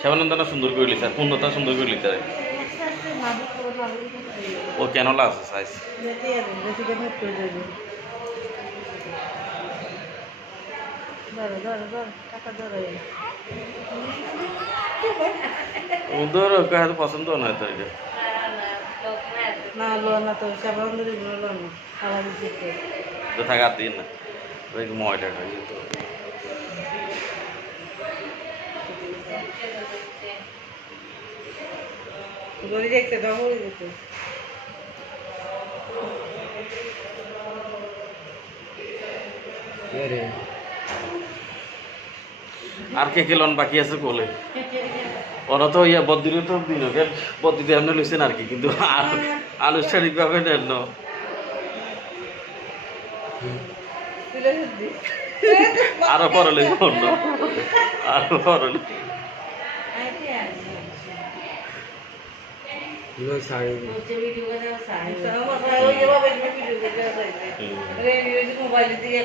সেবানন্দনা সুন্দর করে লিখা পূর্ণতা সুন্দর করে লিখা ও কেন আছে সাইজ ওদের কাছে পছন্দ নয় তো এটা না লো না তো সেবানন্দরি লো না খাবার দিতে তো থাকা দিন না ওই ময়টা খাই তো গড়ি দেখতে দাও গড়ি দেখতে আর কে লন বাকি আছে কোলে ওরা তো ইয়া বদ্দিরে তো দিন বদ্দিতে আপনি লইছেন আর কি কিন্তু আনুষ্ঠানিকভাবে নেন না আরো পরে লইব অন্য আরো পরে মোবাইল দিয়ে